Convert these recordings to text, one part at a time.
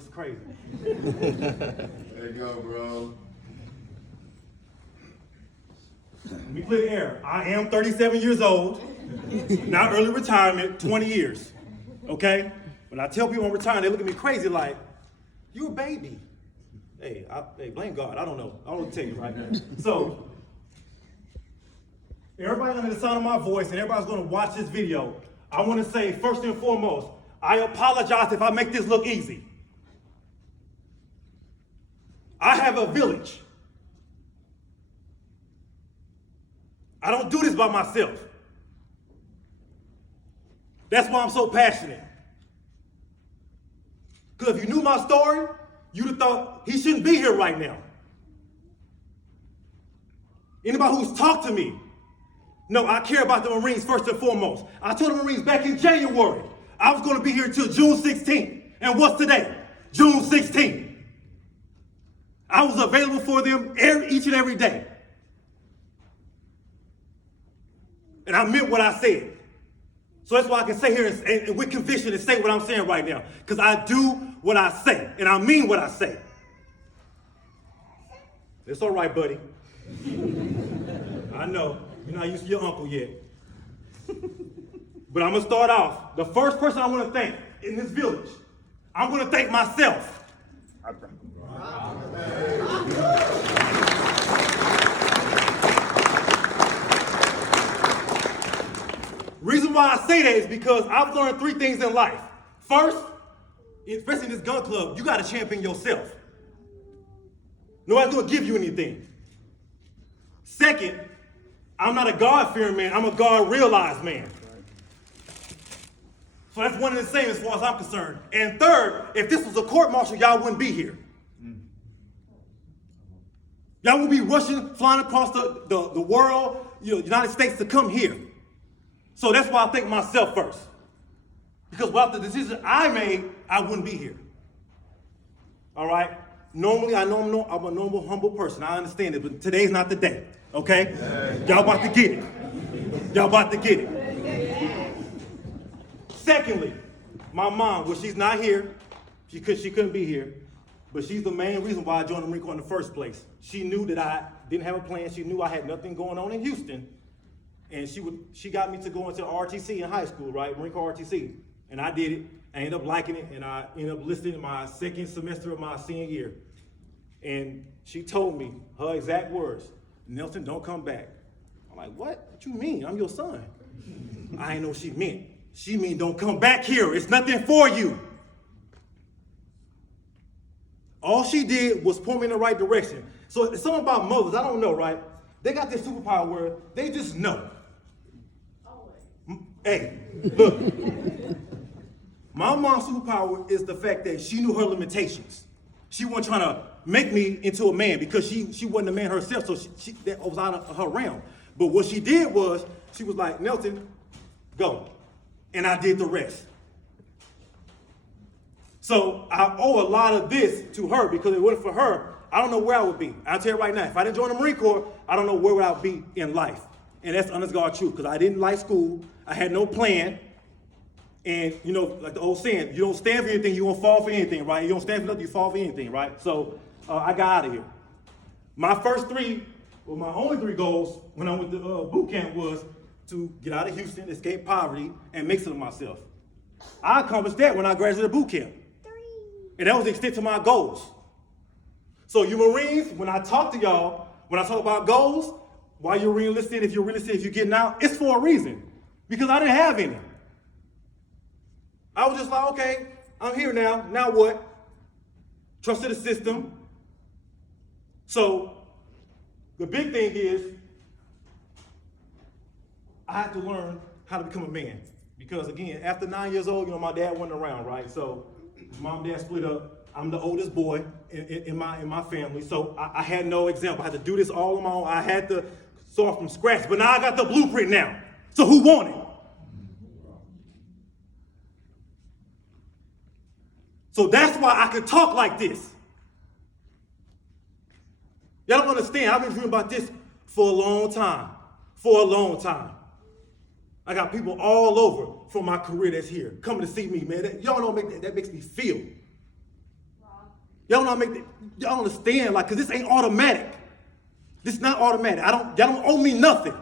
This is crazy. There you go, bro. Let me clear the air. I am 37 years old, not early retirement, 20 years, okay? When I tell people I'm retiring, they look at me crazy like, you a baby. Hey, blame God, I don't know. I don't know what to tell you right now. So, everybody under the sound of my voice and everybody's gonna watch this video, I wanna say first and foremost, I apologize if I make this look easy. I have a village. I don't do this by myself. That's why I'm so passionate. Because if you knew my story, you'd have thought he shouldn't be here right now. Anybody who's talked to me, no, I care about the Marines first and foremost. I told the Marines back in January, I was going to be here until June 16th. And what's today? June 16th. I was available for them each and every day. And I meant what I said. So that's why I can say here and with conviction and say what I'm saying right now. Because I do what I say, and I mean what I say. It's all right, buddy. I know, you're not used to your uncle yet. But I'm going to start off. The first person I want to thank in this village, I'm going to thank myself. Reason why I say that is because I've learned 3 things in life. First, especially in this gun club, you got to champion yourself. Nobody's going to give you anything. Second, I'm not a God-fearing man. I'm a God-realized man. So that's one and the same as far as I'm concerned. And third, if this was a court-martial, y'all wouldn't be here. Y'all would be rushing, flying across the world, United States to come here. So that's why I thank myself first. Because without the decision I made, I wouldn't be here. All right? Normally, I know I'm a normal, humble person. I understand it, but today's not the day. Okay? Y'all about to get it. Y'all about to get it. Secondly, my mom, well, she's not here. She couldn't be here. But she's the main reason why I joined the Marine Corps in the first place. She knew that I didn't have a plan. She knew I had nothing going on in Houston. And she got me to go into RTC in high school, right? Marine Corps RTC. And I did it. I ended up liking it, and I ended up enlisting in my second semester of my senior year. And she told me, her exact words, Nelson, don't come back. I'm like, what? What you mean? I'm your son. I didn't know what she meant. She mean don't come back here. It's nothing for you. All she did was point me in the right direction. So it's something about mothers, I don't know, right? They got this superpower where they just know. Hey, look. My mom's superpower is the fact that she knew her limitations. She wasn't trying to make me into a man because she wasn't a man herself, so that was out of her realm. But what she did was, she was like, Nelson, go. And I did the rest. So I owe a lot of this to her because if it wasn't for her, I don't know where I would be. I'll tell you right now, if I didn't join the Marine Corps, I don't know where I would be in life. And that's honest God truth, because I didn't like school. I had no plan. And, like the old saying, you don't stand for anything, you won't fall for anything, right? You don't stand for nothing, you fall for anything, right? So I got out of here. My only 3 goals when I went to boot camp was to get out of Houston, escape poverty, and make something of myself. I accomplished that when I graduated boot camp. And that was the extent of my goals. So you Marines, when I talk to y'all, when I talk about goals, why you're re-enlisted, if you're re-enlisted, if you're getting out, it's for a reason. Because I didn't have any. I was just like, okay, I'm here now. Now what? Trusted the system. So the big thing is I had to learn how to become a man. Because again, after 9 years old, my dad wasn't around, right? So mom and dad split up. I'm the oldest boy in my family. So I had no example. I had to do this all on my own. I had to start from scratch. But now I got the blueprint now. So who want it? So that's why I can talk like this. Y'all don't understand. I've been dreaming about this for a long time. For a long time. I got people all over from my career that's here coming to see me, man. Y'all know that makes me feel. Y'all don't understand, like, cause this ain't automatic. This is not automatic. Y'all don't owe me nothing.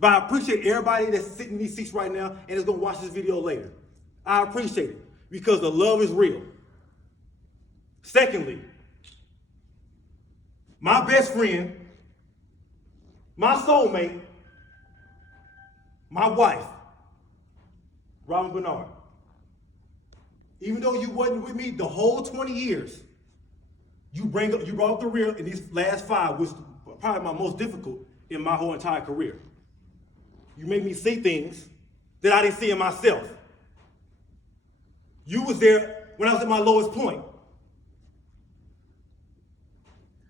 But I appreciate everybody that's sitting in these seats right now and is gonna watch this video later. I appreciate it because the love is real. Secondly, my best friend, my soulmate, my wife, Robin Bernard. Even though you wasn't with me the whole 20 years, you brought up the rear in these last 5, which was probably my most difficult in my whole entire career. You made me see things that I didn't see in myself. You was there when I was at my lowest point.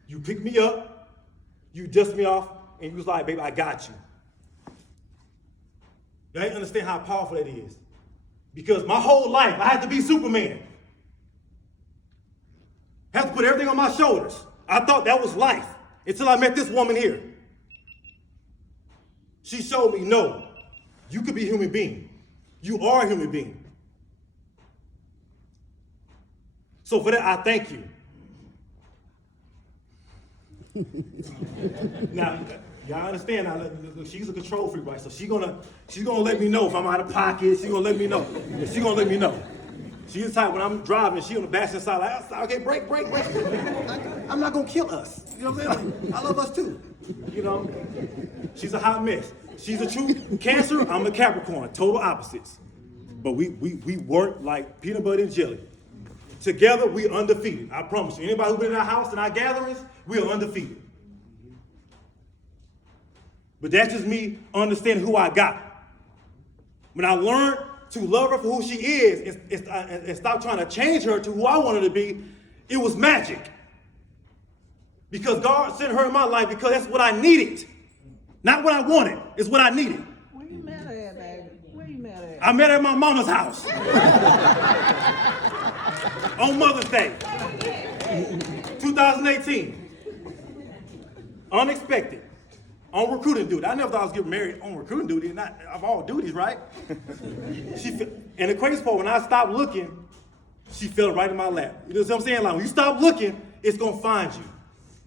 You picked me up, you dust me off, and you was like, baby, I got you. You ain't understand how powerful that is. Because my whole life, I had to be Superman. I had to put everything on my shoulders. I thought that was life until I met this woman here. She showed me, no, you could be a human being. You are a human being. So for that, I thank you. Now, y'all understand? Now, look, she's a control freak, right? So she's gonna let me know if I'm out of pocket. She's gonna let me know. She's gonna let me know. She's the type when I'm driving, she on the passenger side, like, okay, break. I'm not gonna kill us. You know what I'm saying? Like, I love us too. You know? She's a hot mess. She's a true Cancer. I'm a Capricorn. Total opposites. But we work like peanut butter and jelly. Together, we undefeated. I promise you. Anybody who's been in our house and our gatherings, we are undefeated. But that's just me understanding who I got. When I learned to love her for who she is and stop trying to change her to who I want her to be, it was magic. Because God sent her in my life because that's what I needed. Not what I wanted, it's what I needed. Where you mad at, baby? Where you mad at? I met her at my mama's house. On Mother's Day, 2018. Unexpected. On recruiting duty. I never thought I was getting married on recruiting duty, not of all duties, right? And the crazy part, when I stopped looking, she fell right in my lap. You know what I'm saying? Like, when you stop looking, it's gonna find you.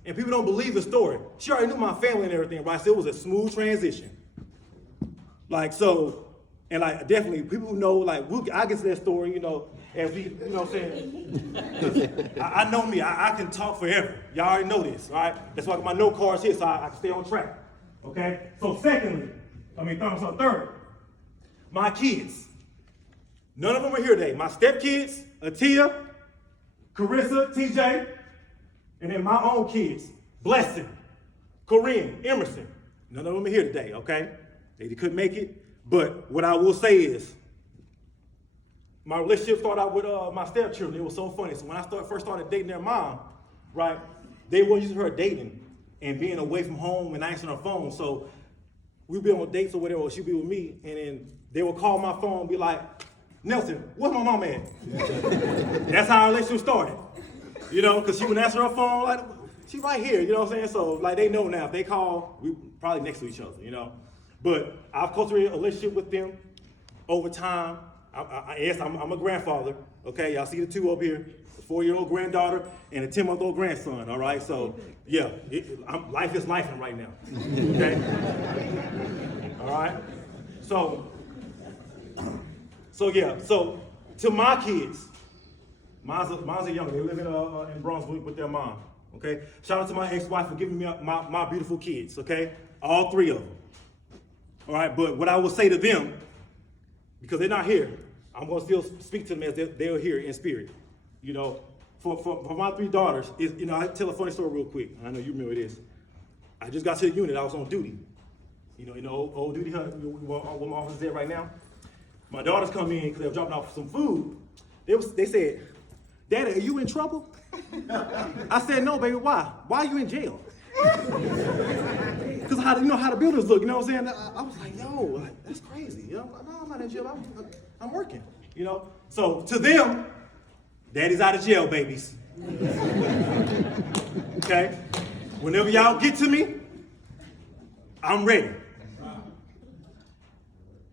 And people don't believe the story. She already knew my family and everything, right? So it was a smooth transition. Like, so, and like, definitely, people who know, like, I get to that story, you know, as we, you know what I'm saying? I know me, I can talk forever. Y'all already know this, all right? That's why I got my note cards here so I can stay on track, okay? So third, my kids. None of them are here today. My stepkids, Atia, Carissa, TJ, and then my own kids, Blessing, Corinne, Emerson. None of them are here today, okay? They couldn't make it, but what I will say is, my relationship started out with my stepchildren. It was so funny. So when I first started dating their mom, right, they weren't used to her dating and being away from home and answering her phone. So we'd be on dates or whatever, or she'd be with me, and then they would call my phone and be like, Nelson, where's my mom at? That's how our relationship started. You know, because she wouldn't answer her phone, like, she's right here, you know what I'm saying? So, like, they know now. If they call, we probably next to each other, you know? But I've cultivated a relationship with them over time. Yes, I'm a grandfather, okay? Y'all see the two up here, a 4-year-old granddaughter and a 10-month-old grandson, all right? So, yeah, life is lifing right now, okay? All right? So yeah, so to my kids, mine's are younger. They live in Brunswick with their mom, okay? Shout out to my ex-wife for giving me my beautiful kids, okay? All 3 of them, all right? But what I will say to them, because they're not here, I'm gonna still speak to them as they're here in spirit. You know, for my 3 daughters, you know, I tell a funny story real quick. I know you remember this. I just got to the unit, I was on duty. You know, old duty hut, where my office is at right now. My daughters come in because they were dropping off some food. They said, Daddy, are you in trouble? I said, no, baby, why? Why are you in jail? Because you know how the buildings look, you know what I'm saying? I was like, yo, that's crazy. You know, no, I'm not in jail, I'm working, you know? So to them, Daddy's out of jail, babies. Okay? Whenever y'all get to me, I'm ready.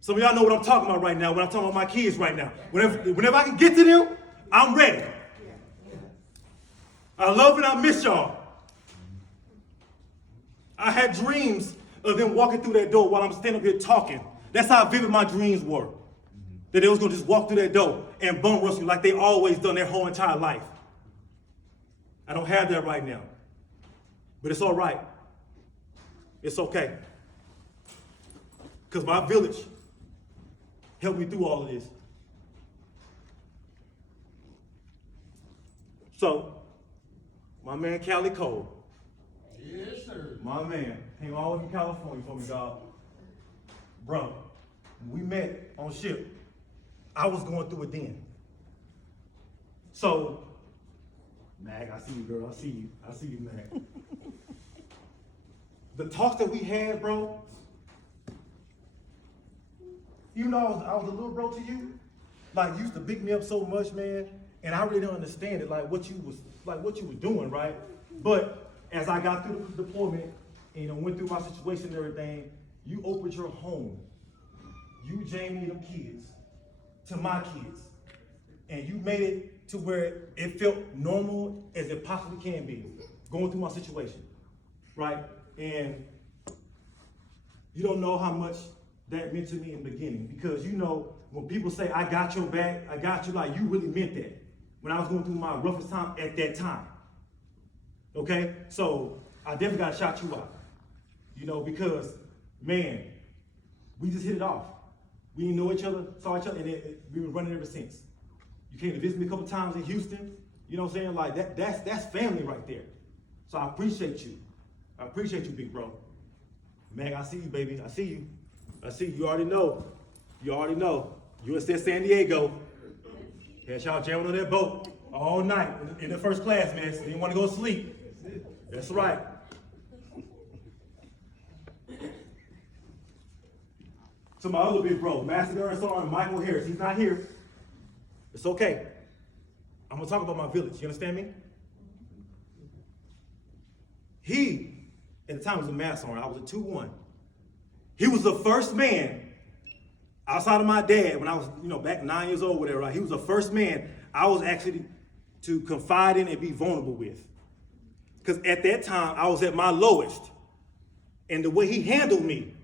Some of y'all know what I'm talking about right now, when I'm talking about my kids right now. Whenever I can get to them, I'm ready. I love and I miss y'all. I had dreams of them walking through that door while I'm standing up here talking. That's how vivid my dreams were. That they was gonna just walk through that door and bum rush me like they always done their whole entire life. I don't have that right now. But it's all right. It's okay. Because my village helped me through all of this. So, my man Cali Cole. Yes, sir. My man came all the way from California for me, dog. Bro, when we met on ship, I was going through it then. So, Mag, I see you, girl. I see you. I see you, Mag. The talks that we had, bro, even though I was a little bro to you, like you used to beat me up so much, man, and I really don't understand it, like what you were doing, right? But as I got through the deployment and went through my situation and everything, you opened your home. You, Jamie, and them kids to my kids. And you made it to where it felt normal as it possibly can be, going through my situation, right? And you don't know how much that meant to me in the beginning, because you know, when people say, I got your back, I got you, like you really meant that. When I was going through my roughest time at that time. Okay, so I definitely gotta shout you out, you know, because man, we just hit it off. We didn't know each other, saw each other, and we've been running ever since. You came to visit me a couple times in Houston, you know what I'm saying? Like that's family right there. So I appreciate you. I appreciate you, big bro. Meg, I see you, baby. I see you. I see you. You already know. You already know. USS San Diego. Had y'all jamming on that boat all night in the first class, man. So you didn't want to go to sleep. That's right. To my other big bro, Master Darren Sergeant Michael Harris. He's not here. It's okay. I'm gonna talk about my village. You understand me? He, at the time, was a master sergeant. I was a 2-1. He was the first man outside of my dad when I was, back 9 years old, whatever. Right? He was the first man I was actually to confide in and be vulnerable with. Because at that time, I was at my lowest. And the way he handled me,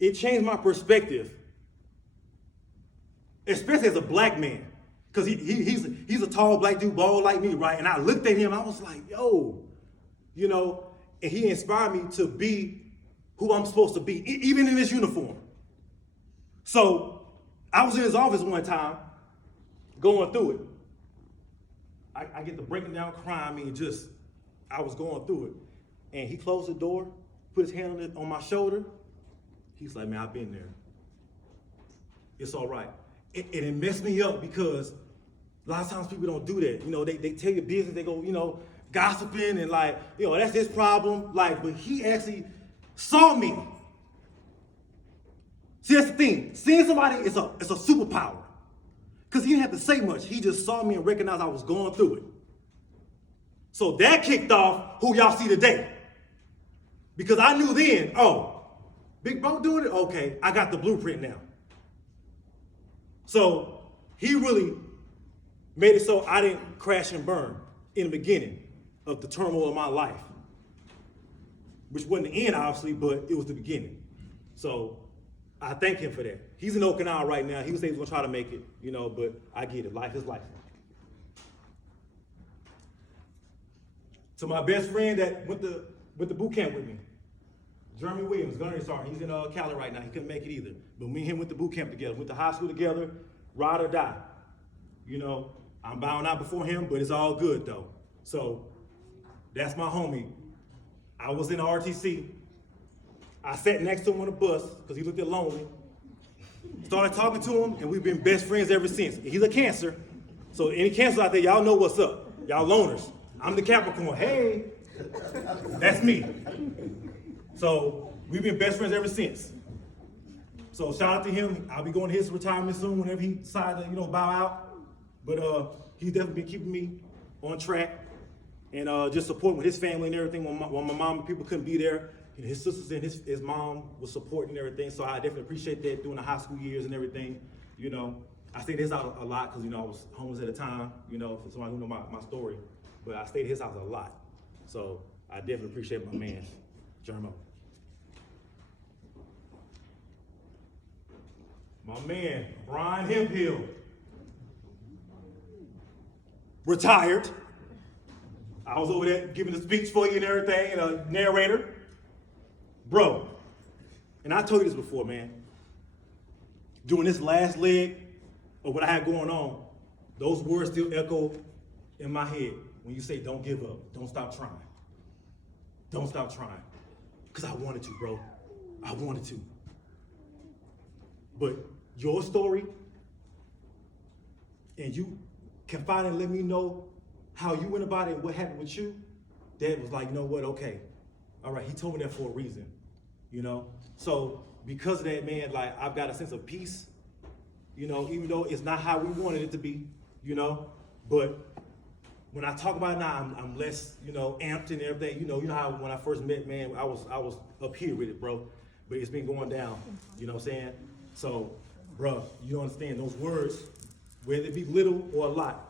it changed my perspective, especially as a black man. Because he's a tall black dude, bald like me, right? And I looked at him, I was like, yo, and he inspired me to be who I'm supposed to be, even in this uniform. So I was in his office one time, going through it. I get to breaking down crying, I was going through it. And he closed the door, put his hand on my shoulder. He's like, man, I've been there. It's all right. And it messed me up because a lot of times people don't do that. They tell you business, they go, gossiping and that's his problem. But he actually saw me. See, that's the thing. Seeing somebody is a superpower. Because he didn't have to say much. He just saw me and recognized I was going through it. So that kicked off who y'all see today. Because I knew then, big bro doing it? Okay, I got the blueprint now. So he really made it so I didn't crash and burn in the beginning of the turmoil of my life. Which wasn't the end, obviously, but it was the beginning. So I thank him for that. He's in Okinawa right now. He was saying he was gonna try to make it, but I get it. Life is life. To my best friend that went to boot camp with me, Jeremy Williams, gunnery sergeant. He's in Cali right now. He couldn't make it either. But me and him went to boot camp together. Went to high school together, ride or die. I'm bowing out before him, but it's all good though. So that's my homie. I was in the RTC. I sat next to him on the bus because he looked lonely. Started talking to him, and we've been best friends ever since. He's a Cancer. So any Cancers out there, y'all know what's up. Y'all loners. I'm the Capricorn. Hey, that's me. So we've been best friends ever since. So shout out to him. I'll be going to his retirement soon whenever he decides to, bow out. But he's definitely been keeping me on track and just supporting with his family and everything. When my mom and people couldn't be there, his sisters and his mom was supporting everything. So I definitely appreciate that during the high school years and everything, I stayed at his house a lot because, you know, I was homeless at the time, you know, for somebody who know my story. But I stayed at his house a lot. So I definitely appreciate my man, Jermo. My man, Brian Hemphill. Retired. I was over there giving the speech for you and everything, and a narrator. Bro, and I told you this before, man. During this last leg of what I had going on, those words still echo in my head when you say, don't give up, don't stop trying. Don't stop trying. Because I wanted to, bro. I wanted to. But your story, and you confide and let me know how you went about it and what happened with you, Dad was like, you know what, okay. All right, he told me that for a reason, you know? So because of that, man, like, I've got a sense of peace, you know, even though it's not how we wanted it to be, you know? But when I talk about it now, I'm less, you know, amped and everything. You know how when I first met, man, I was up here with it, bro. But it's been going down, you know what I'm saying? So, bro, you don't understand those words, whether it be little or a lot,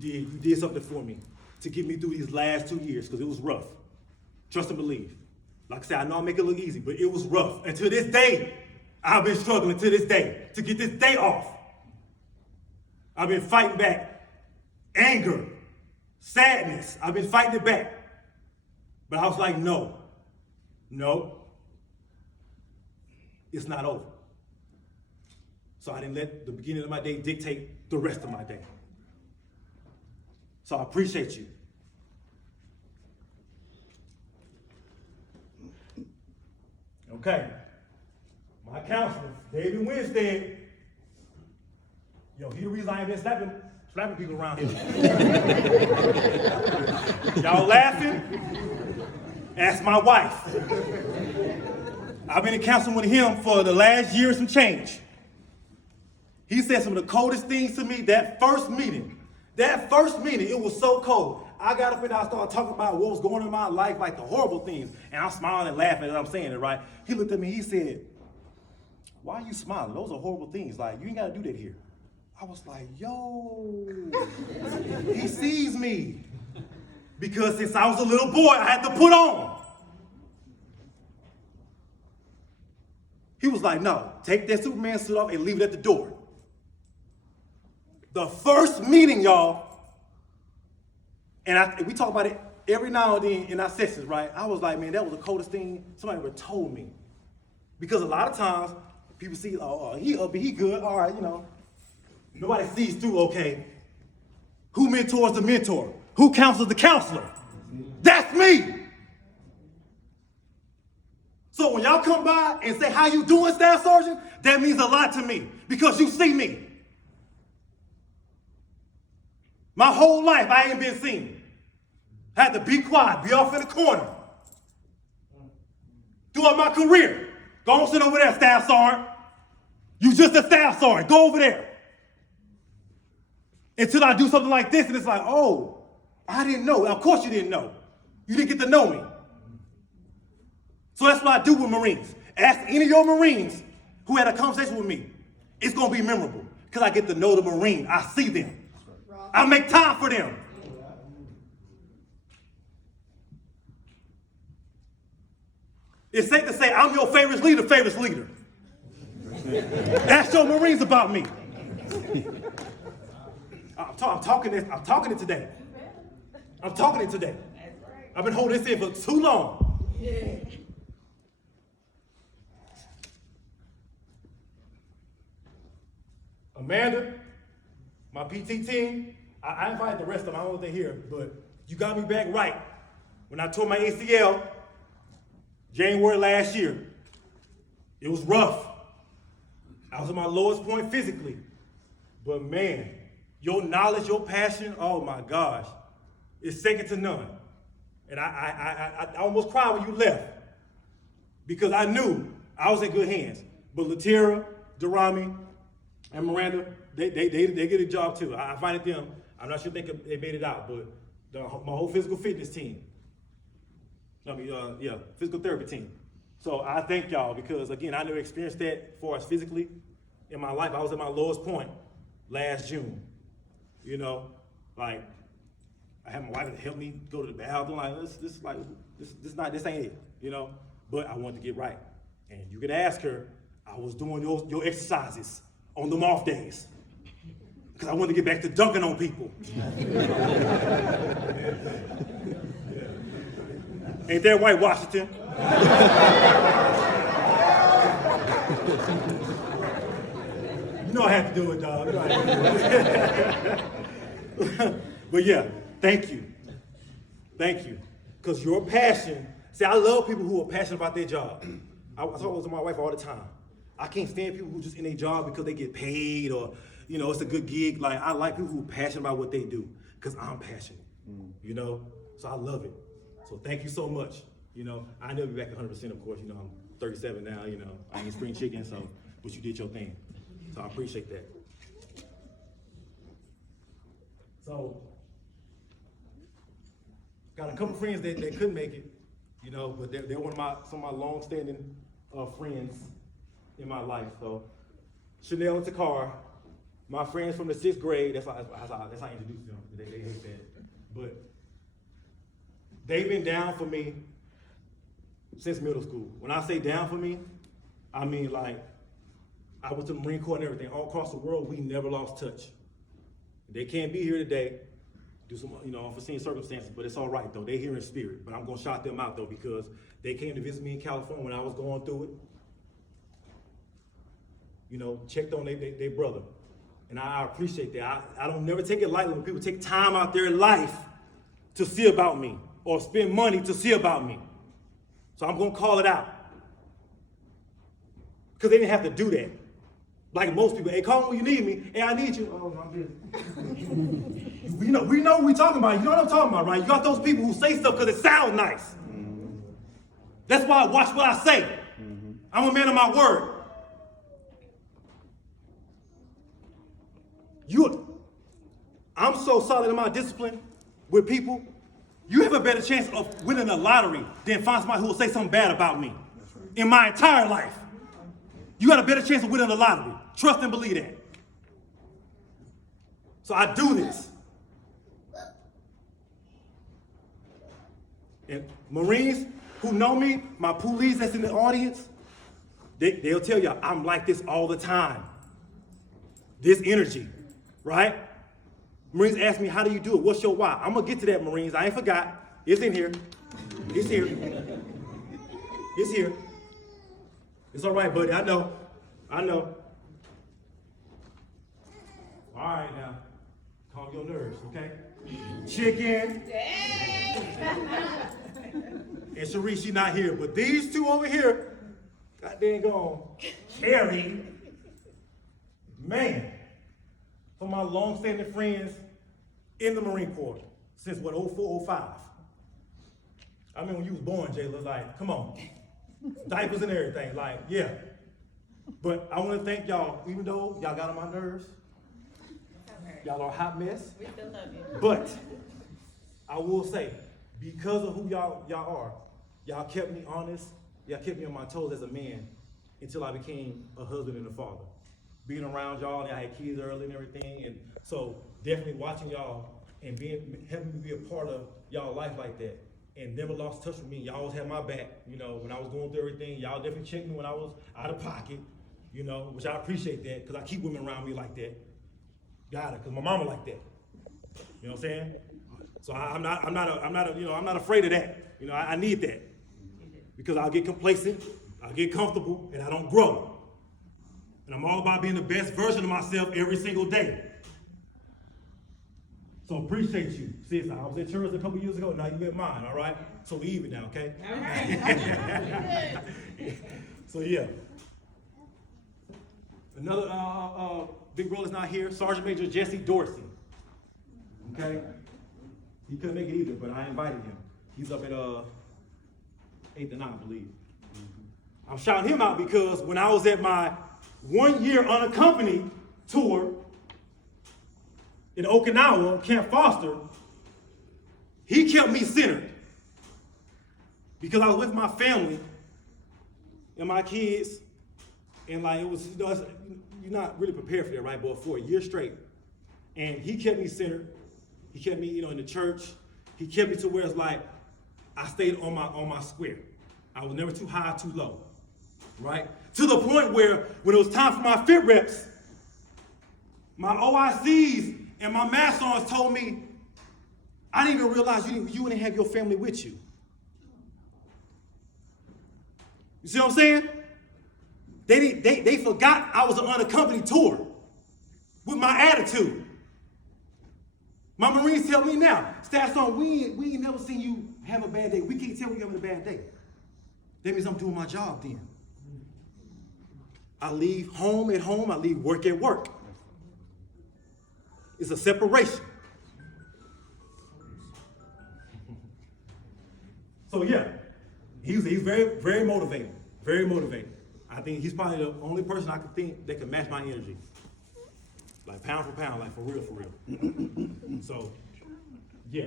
you did something for me to get me through these last 2 years, because it was rough. Trust and believe. Like I said, I know I make it look easy, but it was rough. And to this day, I've been struggling to this day to get this day off. I've been fighting back anger, sadness. I've been fighting it back. But I was like, no, it's not over. So I didn't let the beginning of my day dictate the rest of my day. So I appreciate you. Okay. My counselor, David Winstead. Yo, he the reason I ain't been slapping people around here. Y'all laughing? Ask my wife. I've been in counseling with him for the last year and some change. He said some of the coldest things to me that first meeting, it was so cold. I got up and I started talking about what was going on in my life, like the horrible things. And I'm smiling and laughing as I'm saying it, right? He looked at me, he said, why are you smiling? Those are horrible things. Like, you ain't gotta do that here. I was like, yo, he sees me. Because since I was a little boy, I had to put on. He was like, no, take that Superman suit off and leave it at the door. The first meeting, y'all, and we talk about it every now and then in our sessions, right? I was like, man, that was the coldest thing somebody ever told me. Because a lot of times, people see, oh, he good, all right, you know. Nobody sees through, okay, who mentors the mentor? Who counsels the counselor? That's me. So when y'all come by and say, how you doing, Staff Sergeant? That means a lot to me because you see me. My whole life, I ain't been seen. I had to be quiet, be off in the corner. Throughout my career, go on sit over there, Staff Sergeant. You just a Staff Sergeant, go over there. Until I do something like this and it's like, oh, I didn't know. Of course you didn't know. You didn't get to know me. So that's what I do with Marines. Ask any of your Marines who had a conversation with me. It's gonna be memorable because I get to know the Marine. I see them. I make time for them. It's safe to say I'm your favorite leader. Ask your Marines about me. I'm talking it today. I've been holding this in for too long. Amanda, my PT team, I invited the rest of them. I don't know if they're here, but you got me back right. When I tore my ACL, January last year, it was rough. I was at my lowest point physically. But man, your knowledge, your passion, oh my gosh, it's second to none. And I almost cried when you left because I knew I was in good hands. But Latira, Durami, and Miranda, they get a job too. I invited them. I'm not sure they made it out, but my whole physical fitness team. Physical therapy team. So I thank y'all because again, I never experienced that for us physically in my life. I was at my lowest point. last June. You know, like I had my wife help me go to the bathroom. Like this ain't it. You know, but I wanted to get right. And you could ask her. I was doing your exercises on them off days because I wanted to get back to dunking on people. Ain't that White Washington? You know I had to do it, dog. You know I had to do it. But yeah, thank you. Thank you. Because your passion, see, I love people who are passionate about their job. I talk to my wife all the time. I can't stand people who just in their job because they get paid or, you know, it's a good gig. Like, I like people who are passionate about what they do because I'm passionate, you know? So I love it. So thank you so much. You know, I'll never be back 100%, of course. You know, I'm 37 now, you know. I ain't spring chicken, so, but you did your thing. So I appreciate that. So, got a couple friends that couldn't make it, you know, but they're some of my long-standing friends in my life. So, Chanel and Takar, my friends from the 6th grade, that's how I introduced them. They hate that. But they've been down for me since middle school. When I say down for me, I mean like, I went to the Marine Corps and everything. All across the world, we never lost touch. They can't be here today, do some, you know, unforeseen circumstances, but it's all right though. They're here in spirit. But I'm gonna shout them out though because they came to visit me in California when I was going through it. You know, checked on their brother. And I appreciate that. I don't never take it lightly when people take time out their life to see about me or spend money to see about me. So I'm gonna call it out. Because they didn't have to do that. Like most people, hey, call me when you need me. Hey, I need you. Oh, no, I'm busy. we know what we're talking about. You know what I'm talking about, right? You got those people who say stuff because it sounds nice. That's why I watch what I say. I'm a man of my word. I'm so solid in my discipline with people, you have a better chance of winning a lottery than find somebody who will say something bad about me. In my entire life. You got a better chance of winning the lottery. Trust and believe that. So I do this. And Marines who know me, my police that's in the audience, they'll tell you I'm like this all the time. This energy, right? Marines ask me, how do you do it? What's your why? I'm gonna get to that, Marines. I ain't forgot. It's in here. It's here. It's here. It's all right, buddy. I know. All right, now. Calm your nerves, okay? Chicken. And Rishi not here, but these two over here, God dang gone, Carrie. Man, some of my long-standing friends in the Marine Corps since what, 04, 05. I mean, when you was born, Jayla, like, come on. Diapers and everything, like, yeah. But I want to thank y'all, even though y'all got on my nerves. Y'all are a hot mess. We still love you. But I will say, because of who y'all are, y'all kept me honest. Y'all kept me on my toes as a man until I became a husband and a father. Being around y'all, and I had kids early and everything, and so definitely watching y'all and having me be a part of y'all life like that, and never lost touch with me. Y'all always had my back, you know, when I was going through everything. Y'all definitely checked me when I was out of pocket, you know, which I appreciate that because I keep women around me like that. Got it, because my mama like that. You know what I'm saying? So I'm not afraid of that. You know, I need that because I'll get complacent, I'll get comfortable, and I don't grow. And I'm all about being the best version of myself every single day. So appreciate you. Sis, I was at yours a couple years ago, now you at mine, all right? So we even now, okay? All right. So yeah. Another big brother's not here, Sergeant Major Jesse Dorsey. Okay? He couldn't make it either, but I invited him. He's up at 8th and 9th, I believe. I'm shouting him out because when I was at my 1 year unaccompanied tour in Okinawa, Camp Foster, he kept me centered because I was with my family and my kids, and like it was, you you're not really prepared for that, right? But for a year straight. And he kept me centered. He kept me, in the church. He kept me to where it's like, I stayed on my square. I was never too high, too low, right? To the point where when it was time for my fit reps, my OICs and my massons told me, I didn't even realize you didn't have your family with you. You see what I'm saying? They forgot I was an unaccompanied tour with my attitude. My Marines tell me now, Staff Sergeant, we ain't never seen you have a bad day. We can't tell when you're having a bad day. That means I'm doing my job then. I leave home at home, I leave work at work. It's a separation. So yeah, he's very, very motivated. Very motivated. I think he's probably the only person I could think that could match my energy. Like pound for pound, like for real, for real. So, yeah.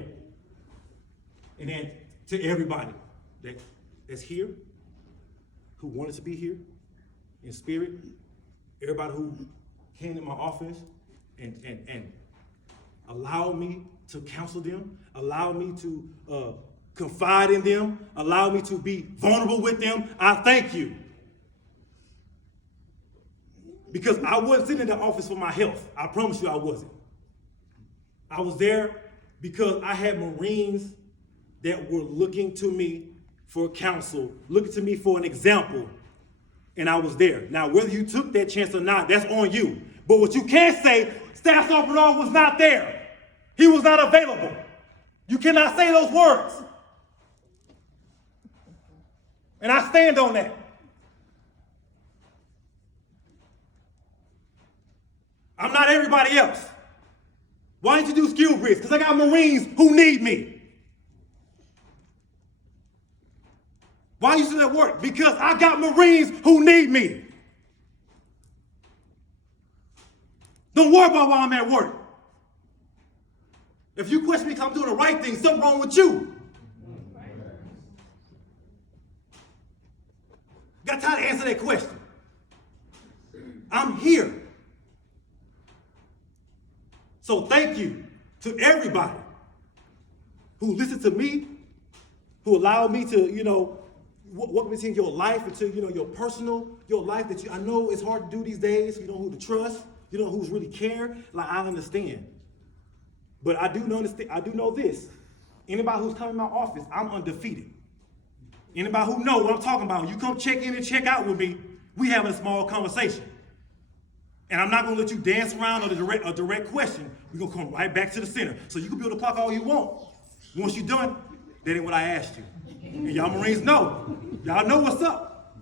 And then to everybody that's here, who wanted to be here in spirit, everybody who came to my office and allowed me to counsel them, allowed me to confide in them, allowed me to be vulnerable with them, I thank you. Because I wasn't sitting in the office for my health. I promise you I wasn't. I was there because I had Marines that were looking to me for counsel, looking to me for an example, and I was there. Now, whether you took that chance or not, that's on you. But what you can't say, Staff Sergeant Bernard was not there. He was not available. You cannot say those words. And I stand on that. I'm not everybody else. Why didn't you do skill bridge? Because I got Marines who need me. Why you still at work? Because I got Marines who need me. Don't worry about why I'm at work. If you question me because I'm doing the right thing, something wrong with you. Got time to answer that question. I'm here. So thank you to everybody who listened to me, who allowed me to, walk into your life, into, your life that I know it's hard to do these days. You know who to trust. You know who's really care. Like, I understand. But I do know this. Anybody who's coming in my office, I'm undefeated. Anybody who know what I'm talking about, you come check in and check out with me, we having a small conversation. And I'm not gonna let you dance around or a direct question. We're gonna come right back to the center. So you can build a clock all you want. Once you're done, that ain't what I asked you. And y'all Marines know. Y'all know what's up.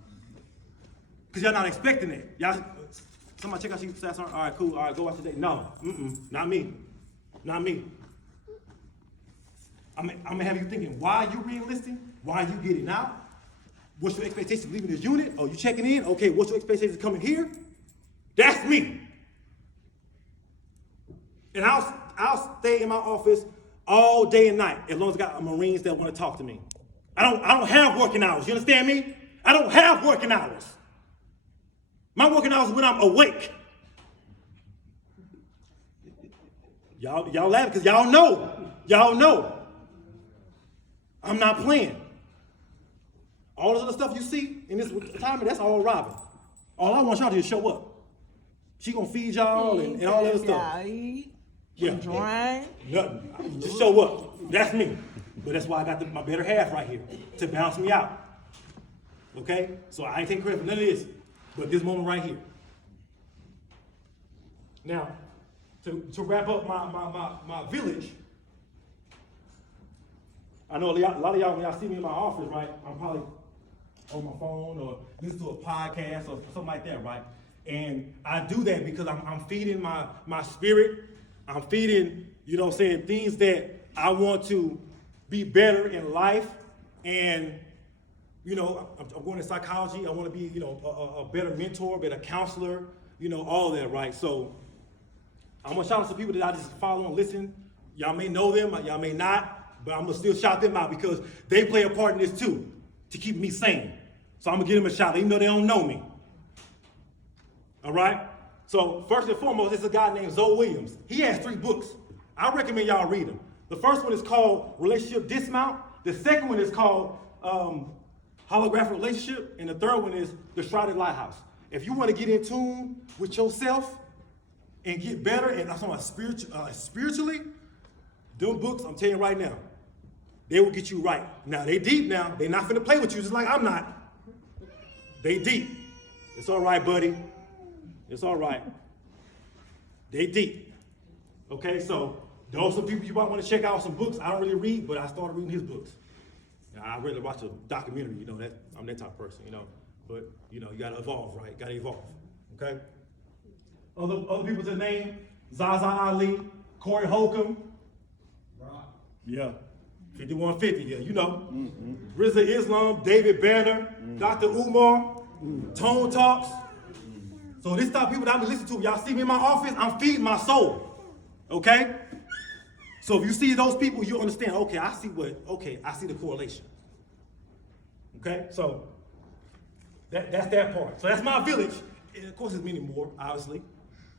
Because y'all not expecting it. Y'all, somebody check out your stats. All right, cool. All right, go out today. No, not me. Not me. I'm gonna have you thinking, why are you re-enlisting? Why are you getting out? What's your expectation leaving this unit? Oh, you checking in? Okay, what's your expectation coming here? That's me. And I'll stay in my office all day and night as long as I got Marines that want to talk to me. I don't have working hours. You understand me? I don't have working hours. My working hours is when I'm awake. Y'all laugh because y'all know. Y'all know. I'm not playing. All this other stuff you see in this time, that's all Robin. All I want y'all to do is show up. She gonna feed y'all and all that other stuff. Eat, Yeah. drink. Nothing. Just show up. That's me. But that's why I got my better half right here to balance me out. Okay? So I ain't taking credit for none of this, but this moment right here. Now, to wrap up my village, I know a lot of y'all, when y'all see me in my office, right, I'm probably on my phone or listen to a podcast or something like that, right? And I do that because I'm feeding my spirit. I'm feeding, things that I want to be better in life. And, I'm going to psychology. I want to be, a better mentor, a better counselor, all that, right? So I'm going to shout out to people that I just follow and listen. Y'all may know them, y'all may not, but I'm going to still shout them out because they play a part in this too, to keep me sane. So I'm going to give them a shout, even though they don't know me. All right? So first and foremost, it's a guy named Zoe Williams. He has 3 books. I recommend y'all read them. The first one is called Relationship Dismount. The second one is called Holographic Relationship. And the third one is The Shrouded Lighthouse. If you want to get in tune with yourself and get better, and I'm talking about spiritually, them books, I'm telling you right now, they will get you right. Now, they deep now. They not finna play with you just like I'm not. They deep. It's all right, buddy. It's all right. They deep. Okay, so those are people you might want to check out some books. I don't really read, but I started reading his books. Now, I really watch a documentary, you know, that I'm that type of person, you know. But, you know, you gotta evolve, right? Gotta evolve, okay? Other people to name, Zaza Ali, Corey Holcomb. Rock. Yeah, 5150, yeah, you know. Rizza Islam, David Banner, Dr. Umar, Tone Talks. So this type of people that I be listening to, y'all see me in my office, I'm feeding my soul, okay? So if you see those people, you understand, okay, I see the correlation. Okay, so that's that part. So that's my village. And of course, there's many more, obviously.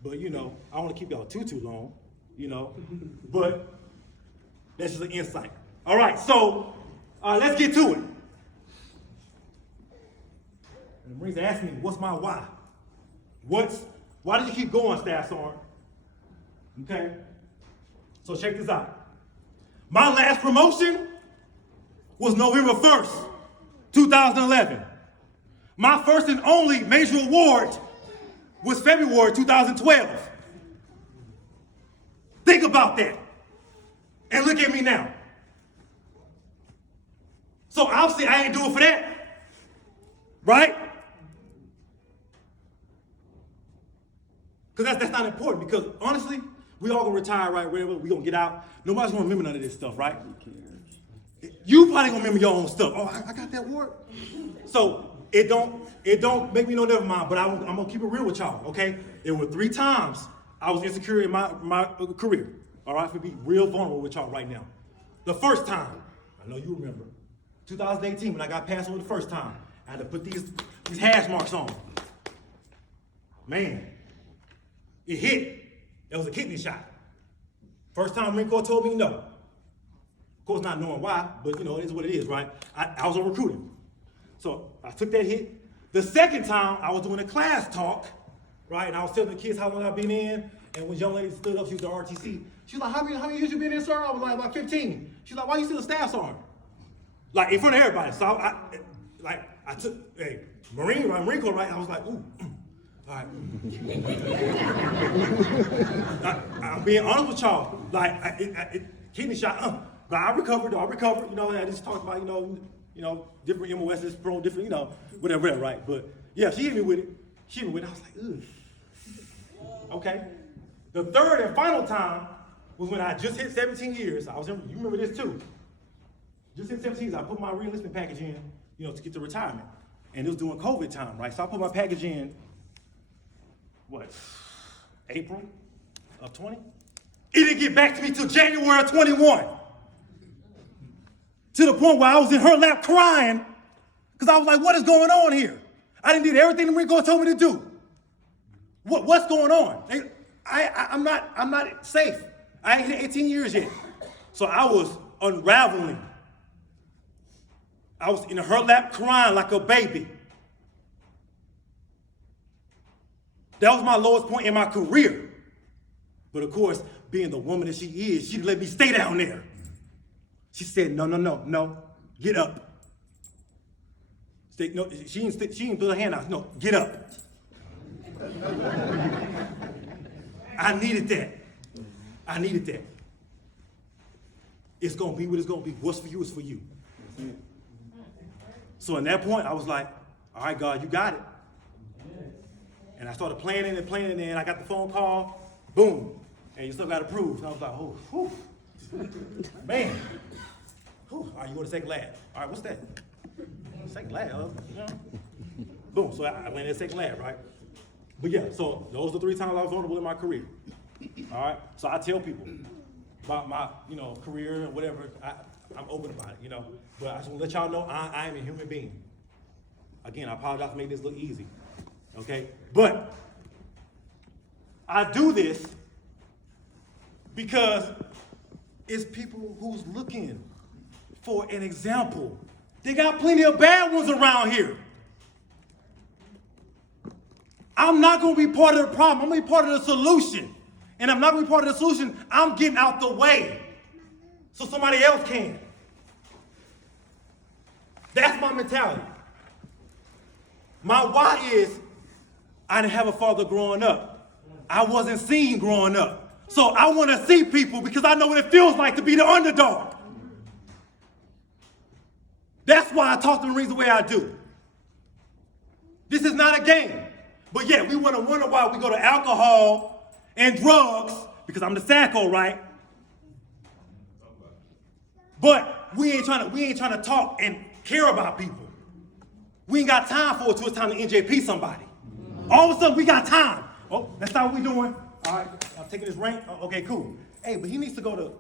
But, you know, I don't want to keep y'all too long, you know. But that's just an insight. All right, so let's get to it. And the Marines asked me, what's my why? Why did you keep going, Staff Sergeant? Okay, so check this out. My last promotion was November 1st, 2011. My first and only major award was February 2012. Think about that. And look at me now. So obviously I ain't doing for that. Right? Because that's not important, because honestly, we all gonna retire, right? Wherever we gonna get out. Nobody's gonna remember none of this stuff, right? You probably gonna remember your own stuff. Oh, I got that award. So it don't make me no never mind, but I'm gonna keep it real with y'all, okay? There were 3 times I was insecure in my career. All right, for be real vulnerable with y'all right now. The first time, I know you remember, 2018 when I got passed over the first time, I had to put these hash marks on. Man, it hit. It was a kidney shot. First time Marine Corps told me no. Of course, not knowing why, but you know, it is what it is, right? I was on recruiting. So I took that hit. The second time, I was doing a class talk, right? And I was telling the kids how long I've been in. And when young lady stood up, she was the RTC. She was like, how many years you been in, sir? I was like, about 15. She's like, why you still a staff sergeant? Like, in front of everybody. So I took, hey, Marine Corps, right? I was like, ooh, all right. I'm being honest with y'all. Like, kidney shot, but I recovered, you know, I just talked about, you know, different MOSs, different, you know, whatever, right? But yeah, she hit me with it. I was like, ugh. Okay. The third and final time was when I just hit 17 years. You remember this too. Just hit 17 years, I put my re-enlistment package in, you know, to get to retirement. And it was during COVID time, right? So I put my package in, April of 20? It didn't get back to me till January of 21. To the point where I was in her lap crying, because I was like, what is going on here? I didn't do everything the Marine Corps told me to do. What's going on? I'm not safe. I ain't hit 18 years yet. So I was unraveling. I was in her lap crying like a baby. That was my lowest point in my career. But of course, being the woman that she is, she let me stay down there. She said, no, get up. No, she didn't put her hand out. No, get up. I needed that. It's gonna be what it's gonna be. What's for you is for you. So at that point, I was like, all right, God, you got it. And I started planning, and I got the phone call, boom, and you still got approved. And I was like, oh, whew, man. Whew. All right, you go to second lab. All right, what's that? Second lab, you know? Boom, so I landed at second lab, right? But yeah, so those are the 3 times I was vulnerable in my career. All right, so I tell people about my, you know, career and whatever. I'm open about it, you know. But I just want to let y'all know I am a human being. Again, I apologize for making this look easy, okay? But I do this because it's people who's looking for an example. They got plenty of bad ones around here. I'm not going to be part of the problem. I'm going to be part of the solution. And if I'm not going to be part of the solution, I'm getting out the way so somebody else can. That's my mentality. My why is I didn't have a father growing up. I wasn't seen growing up. So I want to see people because I know what it feels like to be the underdog. That's why I talk to the Marines the way I do. This is not a game. But yeah, we want to wonder why we go to alcohol and drugs, because I'm the Sacko, right? But we ain't trying to talk and care about people. We ain't got time for it till it's time to NJP somebody. All of a sudden, we got time. Oh, that's not what we doing. All right, I'm taking this rank. Oh, okay, cool. Hey, but he needs to go to,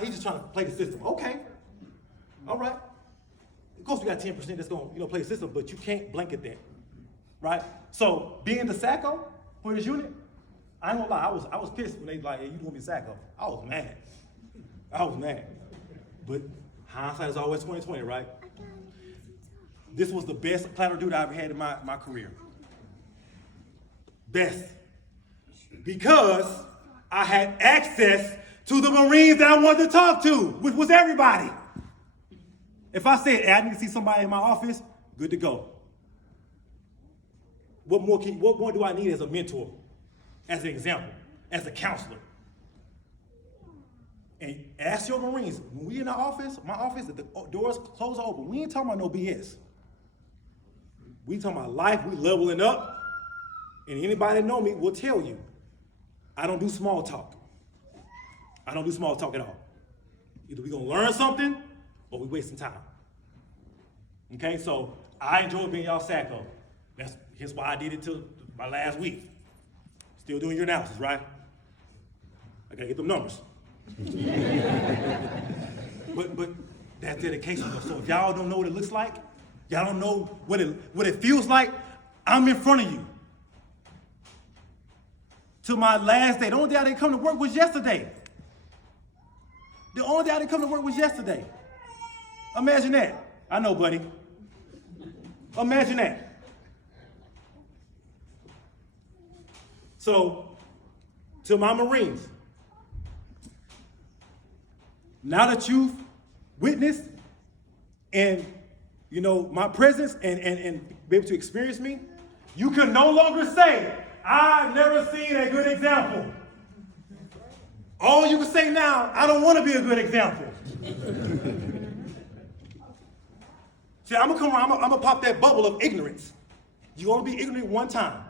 he's just trying to play the system. Okay, all right. Of course, we got 10% that's going to play the system, but you can't blanket that, right? So being the Sacko for this unit, I ain't gonna lie, I was pissed when they like, hey, you want me Sacko? I was mad. But hindsight is always 20/20, right? This was the best platter dude I ever had in my career. Best. Because I had access to the Marines that I wanted to talk to, which was everybody. If I said, hey, I need to see somebody in my office, good to go. What more do I need as a mentor, as an example, as a counselor? And ask your Marines, when we in our office, my office, the doors close open, we ain't talking about no BS. We talking about life, we leveling up, and anybody that know me will tell you, I don't do small talk. I don't do small talk at all. Either we gonna learn something, or we wasting time. Okay, so I enjoy being y'all Sacko. That's why I did it till my last week. Still doing your analysis, right? I gotta get them numbers. but that's dedication. So if y'all don't know what it looks like, y'all don't know what it feels like, I'm in front of you. To my last day. The only day I didn't come to work was yesterday. Imagine that. I know, buddy. Imagine that. So, to my Marines, now that you've witnessed and my presence and be able to experience me, you can no longer say, I've never seen a good example. All you can say now, I don't want to be a good example. See, I'm gonna come around, I'm gonna pop that bubble of ignorance. You only be ignorant one time.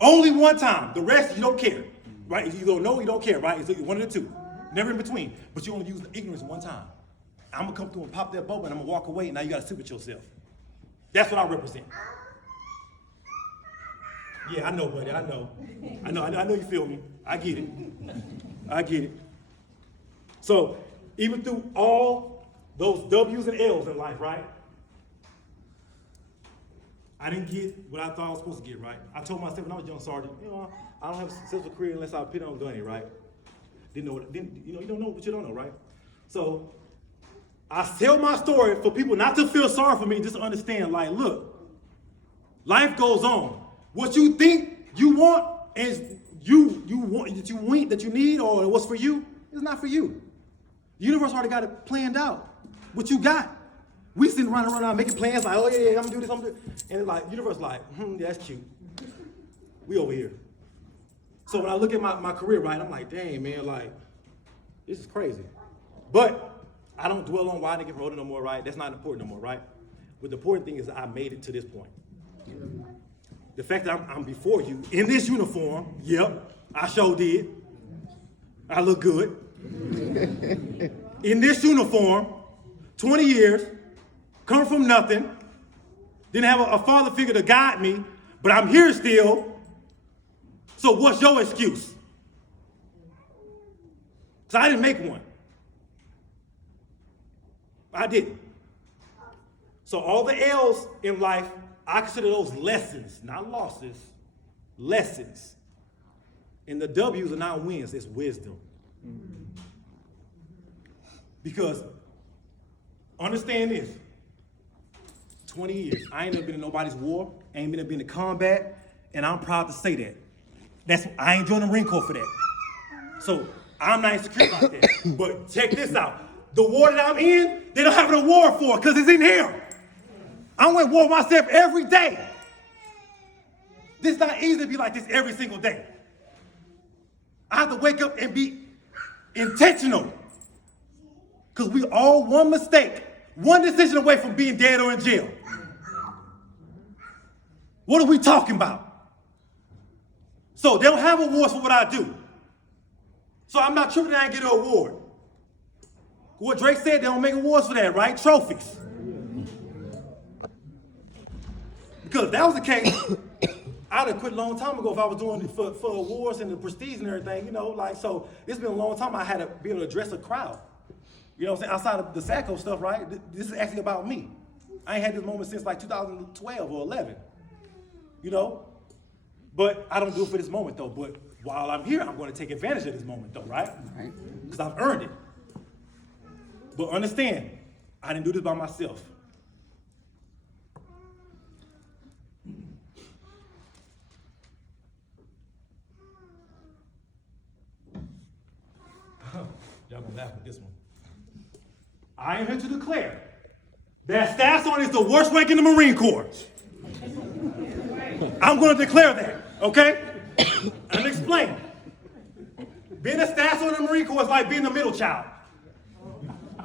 Only one time. The rest, you don't care, right? If you don't know, you don't care, right? It's one of the two. Never in between. But you only use the ignorance one time. I'm gonna come through and pop that bubble and I'm gonna walk away and now you gotta sit with yourself. That's what I represent. Yeah, I know, buddy, I know you feel me. I get it. So, even through all those W's and L's in life, right? I didn't get what I thought I was supposed to get, right? I told myself when I was a young sergeant, I don't have a successful career unless I put on gunny, right? You don't know what you don't know, right? So I tell my story for people not to feel sorry for me, just to understand, like, look, life goes on. What you think you want and that you need or what's for you is not for you. The universe already got it planned out. What you got. We sitting around making plans like, oh yeah, I'm gonna do this, and it's like, universe like, yeah, that's cute. We over here. So when I look at my career, right, I'm like, dang, man, like, this is crazy. But I don't dwell on why I didn't get promoted no more, right? That's not important no more, right? But the important thing is that I made it to this point. The fact that I'm before you in this uniform, yep, I sure did. I look good. In this uniform, 20 years, coming from nothing, didn't have a father figure to guide me, but I'm here still. So what's your excuse? Because I didn't make one. I didn't. So all the L's in life, I consider those lessons, not losses, lessons. And the W's are not wins, it's wisdom. Because, understand this, 20 years, I ain't never been in nobody's war, ain't never been in combat, and I'm proud to say that. I ain't joined the Marine Corps for that. So, I'm not insecure about that. But check this out. The war that I'm in, they don't have an award for because it's in here. I went to war myself every day. This is not easy to be like this every single day. I have to wake up and be intentional. Because we all one mistake, one decision away from being dead or in jail. What are we talking about? So they don't have awards for what I do. So I'm not tripping that I get an award. What Drake said, they don't make awards for that, right? Trophies. Because if that was the case, I'd have quit a long time ago if I was doing it for awards and the prestige and everything, you know, like, so it's been a long time I had to be able to address a crowd. You know what I'm saying? Outside of the Sacko stuff, right? This is actually about me. I ain't had this moment since like 2012 or 11, you know? But I don't do it for this moment though, but while I'm here, I'm going to take advantage of this moment though, right? Because I've earned it. But understand, I didn't do this by myself. Y'all gonna laugh at this one. I am here to declare that Staff Sergeant is the worst rank in the Marine Corps. I'm gonna declare that, okay? And explain. Being a Staff Sergeant in the Marine Corps is like being the middle child.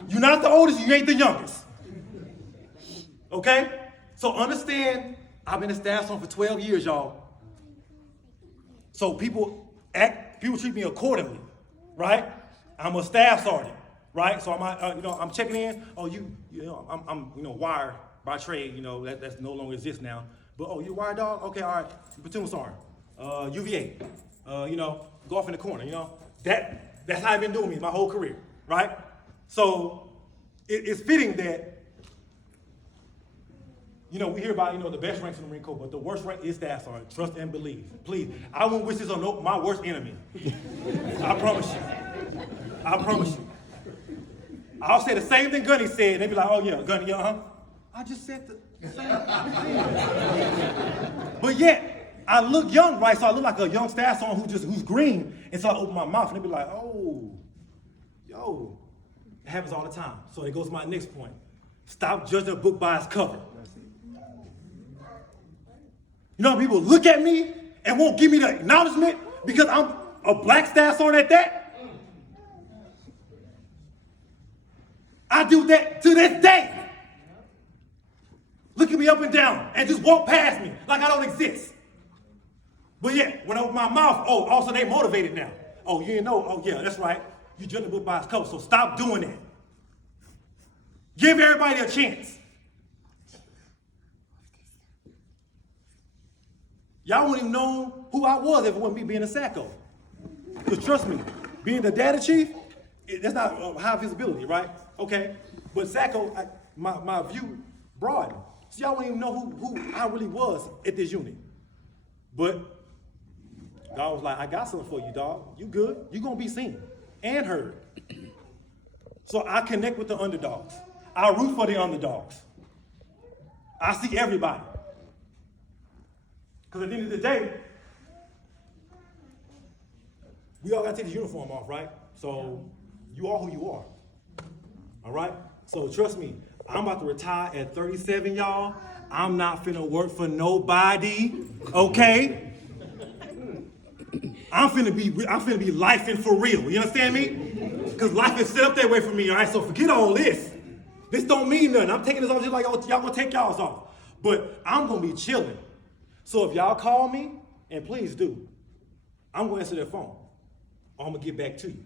You're not the oldest, you ain't the youngest. Okay? So understand, I've been a Staff Sergeant for 12 years, y'all. So people treat me accordingly, right? I'm a Staff Sergeant, right? So I'm checking in. Oh, I'm wire by trade. You know that's no longer exists now. But oh, you wire dog? Okay, all right. Platoon sergeant, UVA. Go off in the corner. You know that's how I've been doing me my whole career, right? So it's fitting that. We hear about, the best ranks in the Marine Corps, but the worst rank is Staff Sergeant. Trust and believe. Please, I won't wish this on my worst enemy. I promise you. I promise you. I'll say the same thing Gunny said. They be like, oh yeah, Gunny, I just said the same thing. But yet, I look young, right? So I look like a young Staff Sergeant who's green. And so I open my mouth and they be like, oh, yo. It happens all the time. So it goes to my next point. Stop judging a book by its cover. People look at me and won't give me the acknowledgement because I'm a black Staff Sergeant at that. I do that to this day. Look at me up and down and just walk past me like I don't exist. But yet, when I open my mouth, also they motivated now. Oh, you didn't know? Oh yeah, that's right. You judge the book by its cover, so stop doing that. Give everybody a chance. Y'all wouldn't even know who I was if it wasn't me being a Sacko. Because trust me, being the data chief, that's not high visibility, right? Okay, but Sacko, my view broadened. So y'all wouldn't even know who I really was at this unit. But God was like, I got something for you, dog. You good? You gonna be seen and heard. So I connect with the underdogs. I root for the underdogs. I see everybody. Because at the end of the day, we all got to take the uniform off, right? So you are who you are. All right? So trust me, I'm about to retire at 37, y'all. I'm not finna work for nobody, okay? I'm finna be lifing for real. You understand me? Because life is set up that way for me, all right? So forget all this. This don't mean nothing. I'm taking this off just like y'all gonna take y'all's off. But I'm gonna be chilling. So if y'all call me, and please do, I'm gonna answer that phone. Or I'm gonna get back to you.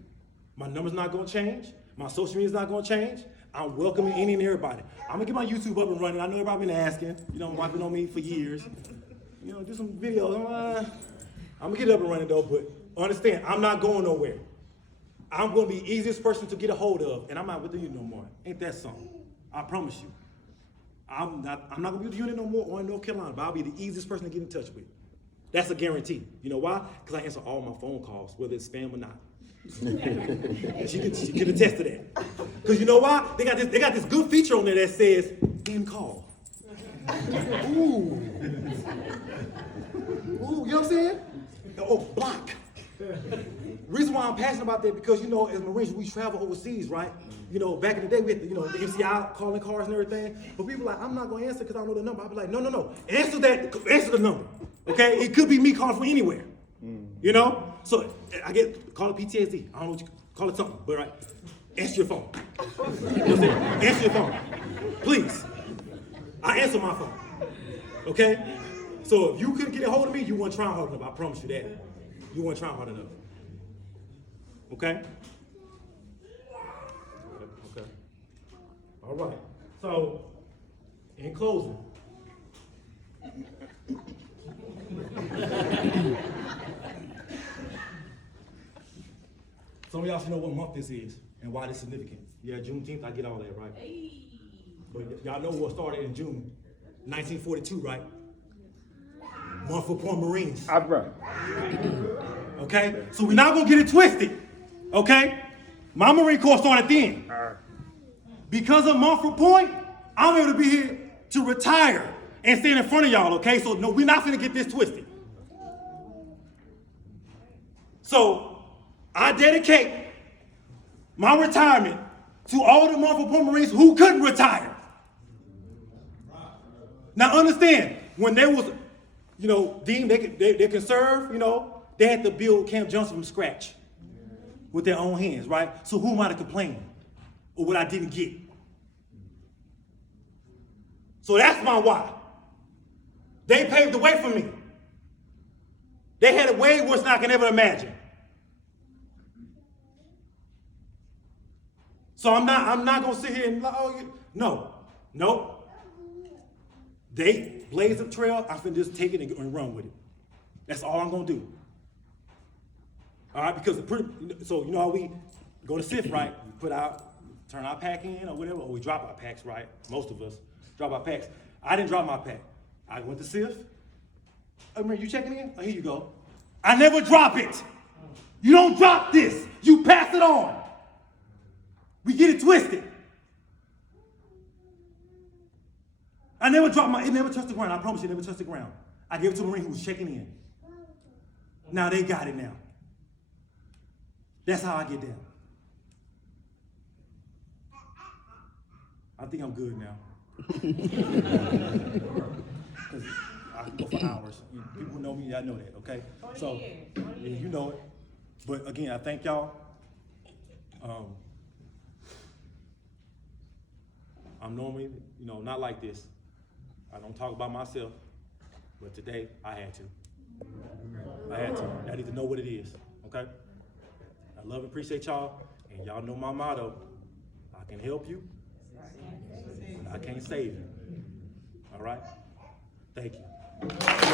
My number's not gonna change. My social media's not gonna change. I'm welcoming any and everybody. I'm gonna get my YouTube up and running. I know everybody been asking. Wiping on me for years. Do some videos. I'm gonna get it up and running though, but understand, I'm not going nowhere. I'm gonna be the easiest person to get a hold of, and I'm not with the unit no more. Ain't that something? I promise you. I'm not gonna be with the unit no more or in North Carolina, but I'll be the easiest person to get in touch with. That's a guarantee. You know why? Because I answer all my phone calls, whether it's spam or not. she can attest to that. Because you know why? They got this good feature on there that says end call. Ooh. Ooh, you know what I'm saying? Oh, block. Reason why I'm passionate about that because, you know, as Marines, we travel overseas, right? You know, back in the day, we had the MCI calling cars and everything. But people are like, I'm not going to answer because I don't know the number. I'll be like, no. Answer the number, okay? It could be me calling from anywhere, you know? So I call it PTSD. I don't know what you call it something, but right, answer your phone. You know what I'm saying? Answer your phone, please. I answer my phone, okay? So if you couldn't get a hold of me, you weren't trying hard enough. I promise you that. You weren't trying hard enough. Okay? Okay. All right. So, in closing, some of y'all should know what month this is and why it's significant. Yeah, Juneteenth, I get all that, right? But y'all know what started in June 1942, right? Month for poor Marines. All right. Okay? So we're not gonna get it twisted. Okay? My Marine Corps started then. Because of Mumford Point, I'm able to be here to retire and stand in front of y'all, okay? So no, we're not gonna get this twisted. So I dedicate my retirement to all the Mumford Point Marines who couldn't retire. Now understand, when they was, deemed they can serve, they had to build Camp Johnson from scratch with their own hands, right? So who am I to complain or what I didn't get? So that's my why. They paved the way for me. They had it way worse than I can ever imagine. So I'm not gonna sit here and no. They blazed the trail. I finna just take it and run with it. That's all I'm gonna do. All right, because so you know how we go to SIF, right? We turn our pack in or whatever, or we drop our packs, right? Most of us drop our packs. I didn't drop my pack. I went to SIF. I mean, you checking in? Oh, here you go. I never drop it. You don't drop this. You pass it on. We get it twisted. I never dropped it never touched the ground. I promise you, it never touched the ground. I gave it to a Marine who was checking in. Now they got it now. That's how I get down. I think I'm good now. Because I can go for hours. People who know me, I know that, okay? So, yeah, you know it. But again, I thank y'all. I'm normally, not like this. I don't talk about myself, but today I had to. I need to know what it is, okay? I love and appreciate y'all, and y'all know my motto. I can help you, but I can't save you. All right? Thank you.